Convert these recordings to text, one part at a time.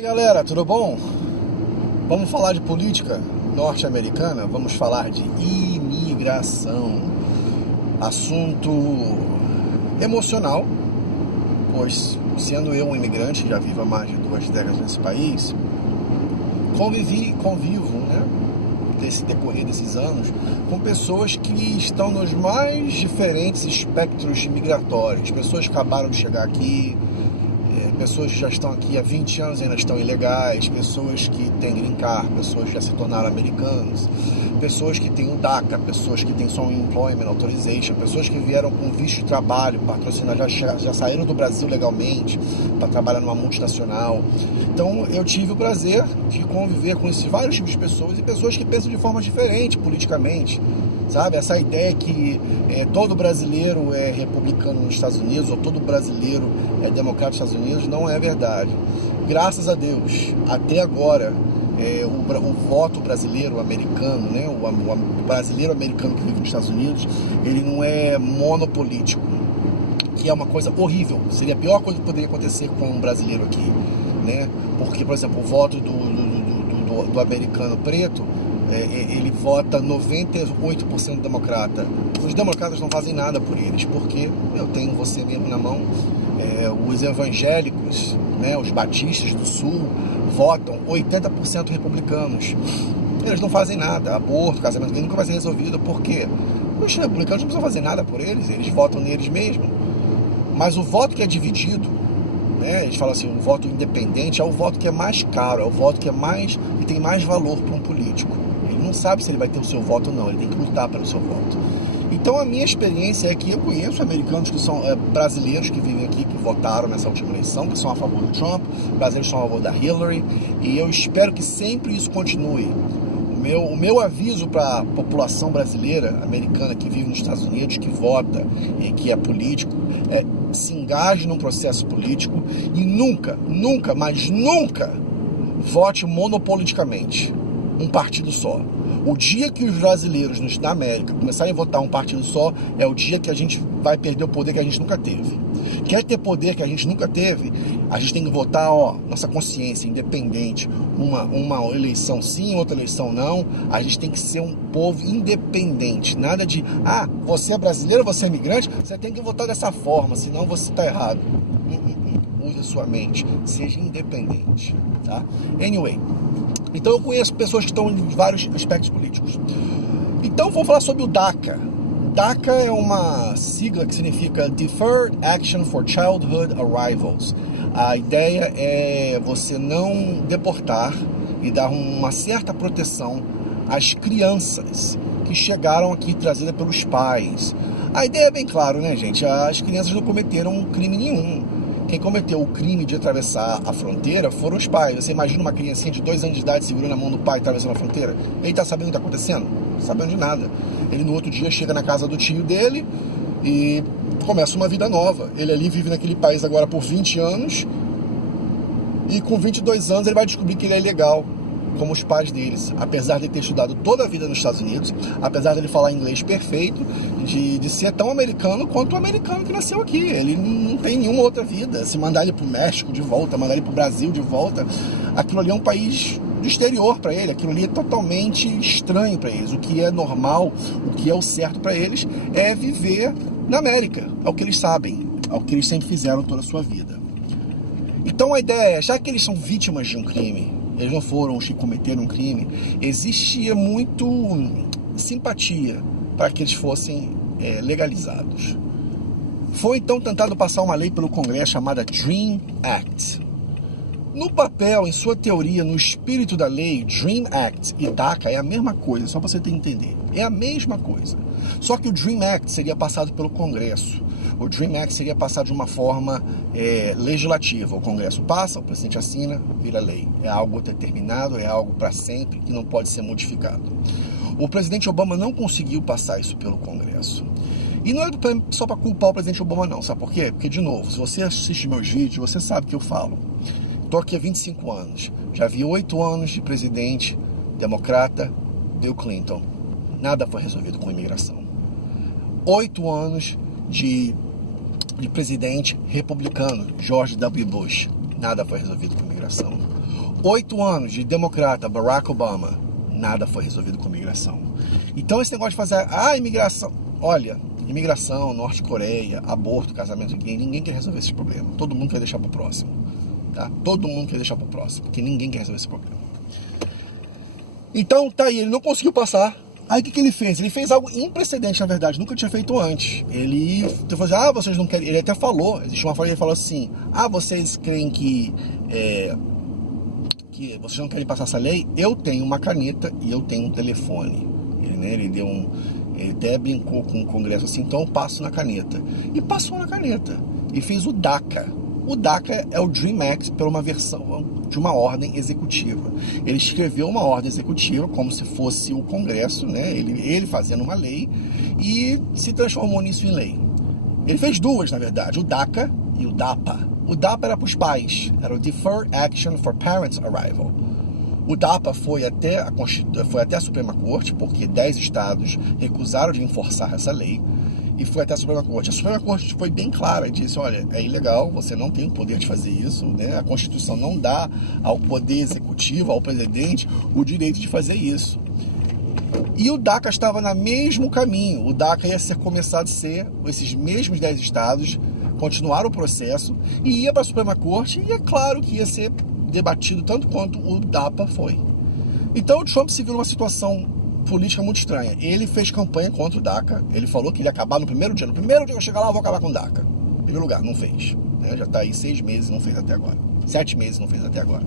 E aí galera, tudo bom? Vamos falar de política norte-americana, vamos falar de imigração. Assunto emocional, pois sendo eu um imigrante, já vivo há mais de 2 décadas nesse país, convivo, né, desse decorrer desses anos, com pessoas que estão nos mais diferentes espectros migratórios. Pessoas que acabaram de chegar aqui, pessoas que já estão aqui há 20 anos e ainda estão ilegais, pessoas que têm green card, pessoas que já se tornaram americanos, pessoas que têm o DACA, pessoas que têm só um Employment Authorization, pessoas que vieram com visto de trabalho, patrocinar, já saíram do Brasil legalmente para trabalhar numa multinacional. Então eu tive o prazer de conviver com esses vários tipos de pessoas e pessoas que pensam de forma diferente politicamente. Sabe, essa ideia que todo brasileiro é republicano nos Estados Unidos ou todo brasileiro é democrata nos Estados Unidos não é verdade. Graças a Deus, até agora, o voto brasileiro americano, né, o brasileiro americano que vive nos Estados Unidos, ele não é monopolítico, que é uma coisa horrível. Seria a pior coisa que poderia acontecer com um brasileiro aqui, né? Porque, por exemplo, o voto do americano preto, ele vota 98% democrata. Os democratas não fazem nada por eles, porque eu tenho você mesmo na mão. Os evangélicos, né, os batistas do sul, votam 80% republicanos. Eles não fazem nada. Aborto, casamento gay nunca vai ser resolvido, porque os republicanos não precisam fazer nada por eles votam neles mesmo. Mas o voto que é dividido, né, eles falam assim, o voto independente é o voto que é mais caro, é o voto que tem mais valor para um político. Ele não sabe se ele vai ter o seu voto ou não, ele tem que lutar pelo seu voto. Então a minha experiência é que eu conheço americanos que são brasileiros que vivem aqui, que votaram nessa última eleição, que são a favor do Trump, brasileiros que são a favor da Hillary, e eu espero que sempre isso continue. O meu aviso para a população brasileira, americana, que vive nos Estados Unidos, que vota e que é político, se engaje num processo político e nunca, mas nunca vote monopoliticamente um partido só. O dia que os brasileiros na América começarem a votar um partido só, é o dia que a gente vai perder o poder que a gente nunca teve. Quer ter poder que a gente nunca teve? A gente tem que votar, nossa consciência, independente. Uma eleição sim, outra eleição não. A gente tem que ser um povo independente. Nada de, você é brasileiro, você é imigrante, você tem que votar dessa forma, senão você está errado. Use a sua mente, seja independente, tá? Anyway, então eu conheço pessoas que estão em vários aspectos políticos. Então vou falar sobre o DACA. DACA é uma sigla que significa Deferred Action for Childhood Arrivals. A ideia é você não deportar e dar uma certa proteção às crianças que chegaram aqui trazidas pelos pais. A ideia é bem clara, né, gente? As crianças não cometeram crime nenhum. Quem cometeu o crime de atravessar a fronteira foram os pais. Você imagina uma criancinha de 2 anos de idade segurando a mão do pai atravessando a fronteira? Ele tá sabendo o que tá acontecendo? Não sabendo de nada. Ele no outro dia chega na casa do tio dele e começa uma vida nova. Ele ali vive naquele país agora por 20 anos e com 22 anos ele vai descobrir que ele é ilegal, como os pais deles, apesar de ter estudado toda a vida nos Estados Unidos, apesar de ele falar inglês perfeito, de ser tão americano quanto o americano que nasceu aqui. Ele não tem nenhuma outra vida. Se mandar ele pro México de volta, mandar ele pro Brasil de volta, aquilo ali é um país do exterior para ele, aquilo ali é totalmente estranho para eles. O que é normal, o que é o certo para eles é viver na América, é o que eles sabem, é o que eles sempre fizeram toda a sua vida. Então a ideia é, já que eles são vítimas de um crime, eles não foram os que cometeram um crime, existia muito simpatia para que eles fossem legalizados. Foi então tentado passar uma lei pelo Congresso chamada DREAM Act. No papel, em sua teoria, no espírito da lei, DREAM Act e DACA é a mesma coisa, só para você entender. É a mesma coisa. Só que o DREAM Act seria passado pelo Congresso. O DREAM Act seria passado de uma forma legislativa. O Congresso passa, o presidente assina, vira lei. É algo determinado, é algo para sempre, que não pode ser modificado. O presidente Obama não conseguiu passar isso pelo Congresso. E não é só para culpar o presidente Obama não, sabe por quê? Porque, de novo, se você assiste meus vídeos, você sabe que eu falo. Estou aqui há 25 anos, já vi 8 anos de presidente democrata, Bill Clinton. Nada foi resolvido com imigração. 8 anos de presidente republicano, George W. Bush. Nada foi resolvido com imigração. 8 anos de democrata, Barack Obama, nada foi resolvido com imigração. Então esse negócio de fazer, imigração, olha, imigração, Norte-Coreia, aborto, casamento gay, ninguém quer resolver esse problema. Todo mundo quer deixar pro próximo, tá? Todo mundo quer deixar pro próximo, porque ninguém quer resolver esse problema. Então tá aí, ele não conseguiu passar. Aí o que ele fez? Ele fez algo imprecedente, na verdade, nunca tinha feito antes. Ele falou assim, vocês não querem... Ele até falou, existe uma frase que ele falou assim, vocês creem que vocês não querem passar essa lei? Eu tenho uma caneta e eu tenho um telefone. Ele até brincou com o Congresso assim, então eu passo na caneta. E passou na caneta. E fez o DACA. O DACA é o DREAM Act por uma versão de uma ordem executiva. Ele escreveu uma ordem executiva como se fosse o Congresso, né? Ele fazendo uma lei e se transformou nisso em lei. Ele fez duas, na verdade, o DACA e o DAPA. O DAPA era para os pais, era o Deferred Action for Parents Arrival. O DAPA foi até a Suprema Corte, porque 10 estados recusaram de enforçar essa lei, e foi até a Suprema Corte. A Suprema Corte foi bem clara e disse, olha, é ilegal, você não tem o poder de fazer isso, né? A Constituição não dá ao poder executivo, ao presidente, o direito de fazer isso. E o DACA estava no mesmo caminho. O DACA ia começar a ser, esses mesmos 10 estados continuaram o processo e ia para a Suprema Corte, e é claro que ia ser debatido tanto quanto o DAPA foi. Então o Trump se viu numa situação política muito estranha. Ele fez campanha contra o DACA, ele falou que ele ia acabar no primeiro dia. No primeiro dia que eu chegar lá, eu vou acabar com o DACA. Em primeiro lugar, não fez. Já está aí 6 meses, não fez até agora. 7 meses, não fez até agora.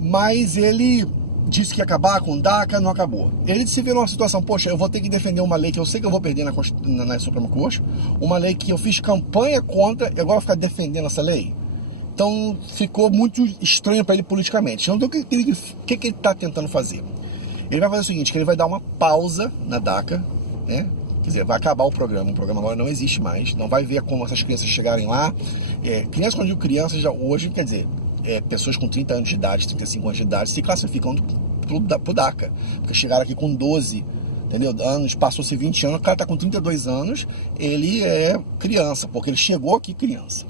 Mas ele disse que ia acabar com o DACA, não acabou. Ele se viu numa situação, poxa, eu vou ter que defender uma lei que eu sei que eu vou perder na Suprema Corte, uma lei que eu fiz campanha contra, e agora eu vou ficar defendendo essa lei? Então ficou muito estranho para ele politicamente. Então o que ele está tentando fazer? Ele vai fazer o seguinte, que ele vai dar uma pausa na DACA, né? Quer dizer, vai acabar o programa agora não existe mais, não vai ver como essas crianças chegarem lá. Crianças, quando eu digo crianças, já hoje, quer dizer, pessoas com 30 anos de idade, 35 anos de idade, se classificam pro DACA, porque chegaram aqui com 12, entendeu? Anos, passou-se 20 anos, o cara tá com 32 anos, ele é criança, porque ele chegou aqui criança.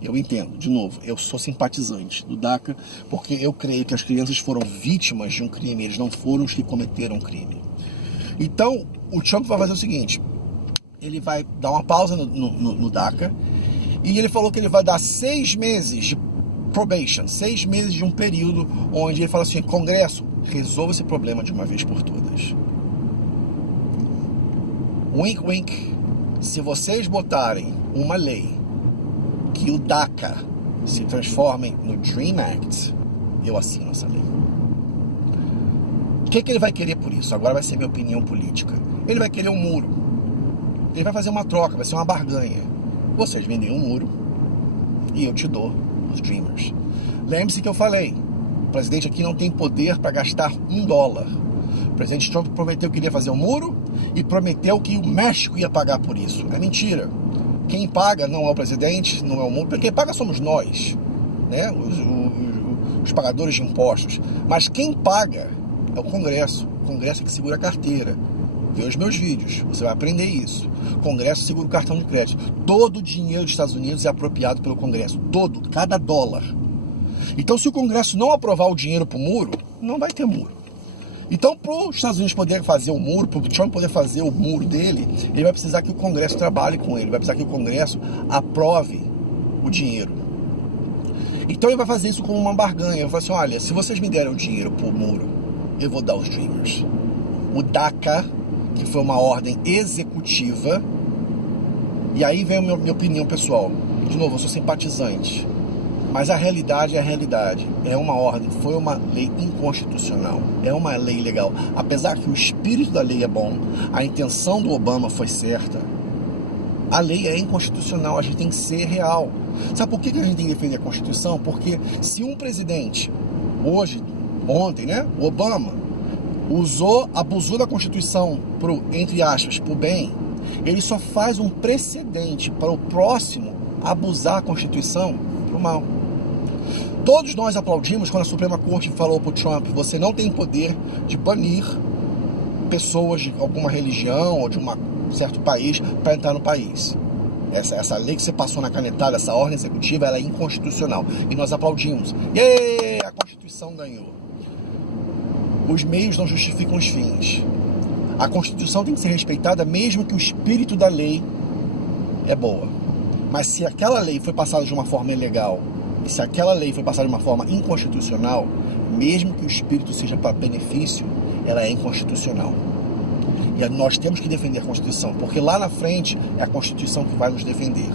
Eu entendo, de novo, eu sou simpatizante do DACA, porque eu creio que as crianças foram vítimas de um crime, eles não foram os que cometeram o crime. Então, o Trump vai fazer o seguinte, ele vai dar uma pausa no DACA, e ele falou que ele vai dar 6 meses de probation, 6 meses de um período onde ele fala assim, Congresso, resolva esse problema de uma vez por todas. Wink, wink, se vocês botarem uma lei que o DACA se transforme no DREAM Act, eu assino essa lei. O que ele vai querer por isso? Agora vai ser minha opinião política. Ele vai querer um muro. Ele vai fazer uma troca, vai ser uma barganha. Vocês vendem um muro e eu te dou os Dreamers. Lembre-se que eu falei, o presidente aqui não tem poder para gastar $1. O presidente Trump prometeu que iria fazer um muro e prometeu que o México ia pagar por isso. É mentira. Quem paga não é o presidente, não é o mundo, porque quem paga somos nós, né? Os pagadores de impostos. Mas quem paga é o Congresso. O Congresso é que segura a carteira. Vê os meus vídeos, você vai aprender isso. O Congresso segura o cartão de crédito. Todo o dinheiro dos Estados Unidos é apropriado pelo Congresso. Todo, cada dólar. Então, se o Congresso não aprovar o dinheiro para o muro, não vai ter muro. Então, para os Estados Unidos poder fazer o muro, para o Trump poder fazer o muro dele, ele vai precisar que o Congresso trabalhe com ele, vai precisar que o Congresso aprove o dinheiro. Então ele vai fazer isso como uma barganha. Ele vai falar assim, olha, se vocês me derem o dinheiro para o muro, eu vou dar os Dreamers. O DACA, que foi uma ordem executiva, e aí vem a minha opinião pessoal. De novo, eu sou simpatizante. Mas a realidade é a realidade. É uma ordem, foi uma lei inconstitucional. É uma lei ilegal. Apesar que o espírito da lei é bom, a intenção do Obama foi certa, a lei é inconstitucional, a gente tem que ser real. Sabe por que a gente tem que defender a Constituição? Porque se um presidente, ontem, né, o Obama, abusou da Constituição entre aspas, pro bem, ele só faz um precedente para o próximo abusar a Constituição pro mal. Todos nós aplaudimos quando a Suprema Corte falou para o Trump, você não tem poder de banir pessoas de alguma religião ou de um certo país para entrar no país. essa lei que você passou na canetada, essa ordem executiva, ela é inconstitucional. E nós aplaudimos. E a Constituição ganhou. Os meios não justificam os fins. A Constituição tem que ser respeitada mesmo que o espírito da lei é boa. Mas se aquela lei foi passada de uma forma ilegal, e se aquela lei foi passada de uma forma inconstitucional, mesmo que o espírito seja para benefício, ela é inconstitucional. E nós temos que defender a Constituição, porque lá na frente é a Constituição que vai nos defender.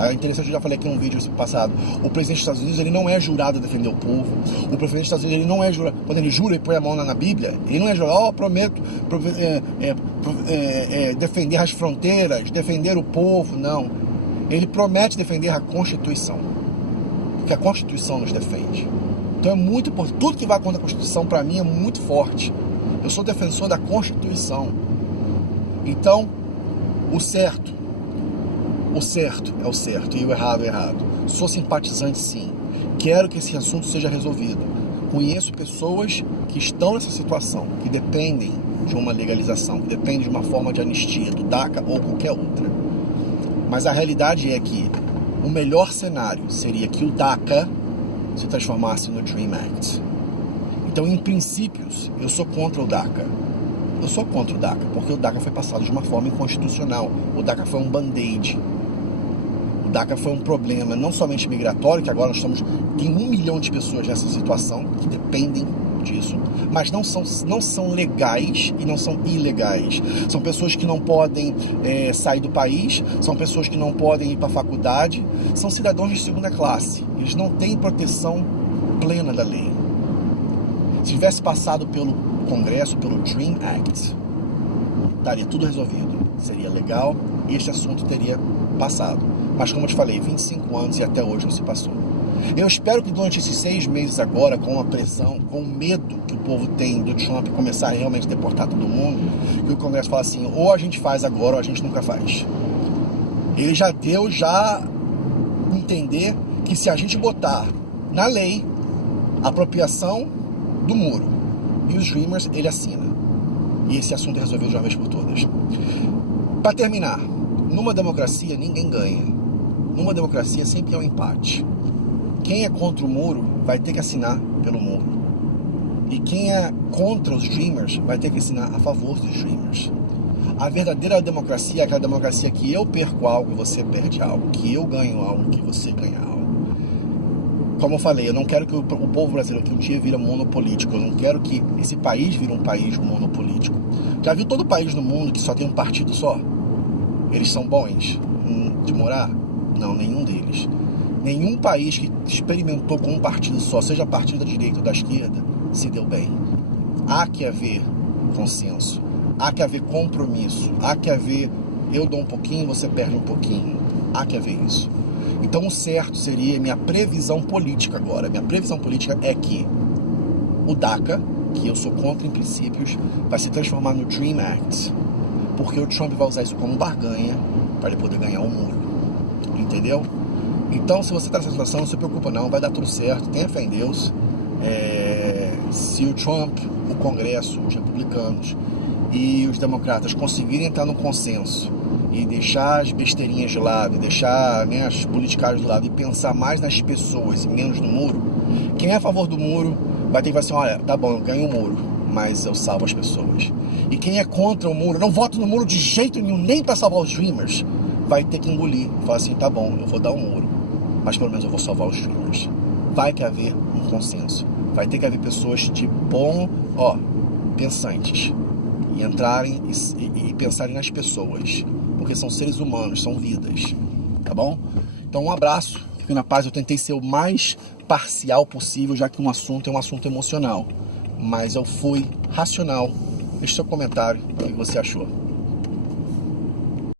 É interessante, eu já falei aqui em um vídeo passado, o presidente dos Estados Unidos, ele não é jurado a defender o povo. O presidente dos Estados Unidos, ele não é jurado, quando ele jura e põe a mão na Bíblia, ele não é jurado, prometo defender as fronteiras, defender o povo, não. Ele promete defender a Constituição, porque a Constituição nos defende. Então é muito importante, tudo que vai contra a Constituição para mim é muito forte. Eu sou defensor da Constituição. Então, o certo é o certo e o errado é o errado. Sou simpatizante, sim. Quero que esse assunto seja resolvido. Conheço pessoas que estão nessa situação, que dependem de uma legalização, que dependem de uma forma de anistia, do DACA ou qualquer outra. Mas a realidade é que o melhor cenário seria que o DACA se transformasse no DREAM Act. Então, em princípios, eu sou contra o DACA. Eu sou contra o DACA, porque o DACA foi passado de uma forma inconstitucional. O DACA foi um band-aid. O DACA foi um problema não somente migratório, que agora tem 1 milhão de pessoas nessa situação que dependem disso, mas não são legais e não são ilegais. São pessoas que não podem sair do país, são pessoas que não podem ir para a faculdade, são cidadãos de segunda classe. Eles não têm proteção plena da lei. Se tivesse passado pelo Congresso, pelo DREAM Act, estaria tudo resolvido. Seria legal e esse assunto teria passado. Mas como eu te falei, 25 anos e até hoje não se passou. Eu espero que durante esses 6 meses agora, com a pressão, com o medo que o povo tem do Trump começar a realmente deportar todo mundo, que o Congresso fala assim, ou a gente faz agora ou a gente nunca faz. Ele já deu entender que se a gente botar na lei a apropriação do muro e os Dreamers, ele assina. E esse assunto é resolvido de uma vez por todas. Para terminar, numa democracia ninguém ganha. Numa democracia sempre é um empate. Quem é contra o muro vai ter que assinar pelo muro. E quem é contra os Dreamers vai ter que assinar a favor dos Dreamers. A verdadeira democracia é aquela democracia que eu perco algo e você perde algo, que eu ganho algo e você ganha algo. Como eu falei, eu não quero que o povo brasileiro que um dia vira monopolítico, eu não quero que esse país vire um país monopolítico. Já viu todo país no mundo que só tem um partido só? Eles são bons de morar? Não, nenhum deles. Nenhum país que experimentou com um partido só, seja partido da direita ou da esquerda, se deu bem. Há que haver consenso, há que haver compromisso, há que haver eu dou um pouquinho, você perde um pouquinho. Há que haver isso. Então o certo seria, minha previsão política agora, minha previsão política é que o DACA, que eu sou contra em princípios, vai se transformar no DREAM Act, porque o Trump vai usar isso como barganha para ele poder ganhar o muro. Entendeu? Então, se você está nessa situação, não se preocupa não, vai dar tudo certo, tenha fé em Deus. Se o Trump, o Congresso, os republicanos e os democratas conseguirem entrar num consenso e deixar as besteirinhas de lado, deixar as politicagem de lado e pensar mais nas pessoas e menos no muro, quem é a favor do muro vai ter que falar assim, olha, tá bom, eu ganho o muro, mas eu salvo as pessoas. E quem é contra o muro, não voto no muro de jeito nenhum, nem para salvar os Dreamers, vai ter que engolir, falar assim, tá bom, eu vou dar um muro, mas pelo menos eu vou salvar os Dreamers. Vai que haver um consenso, vai ter que haver pessoas de pensantes, e entrarem e pensarem nas pessoas, porque são seres humanos, são vidas, tá bom? Então um abraço, fique na paz. Eu tentei ser o mais parcial possível, já que um assunto é um assunto emocional, mas eu fui racional. Deixe seu comentário, o que você achou.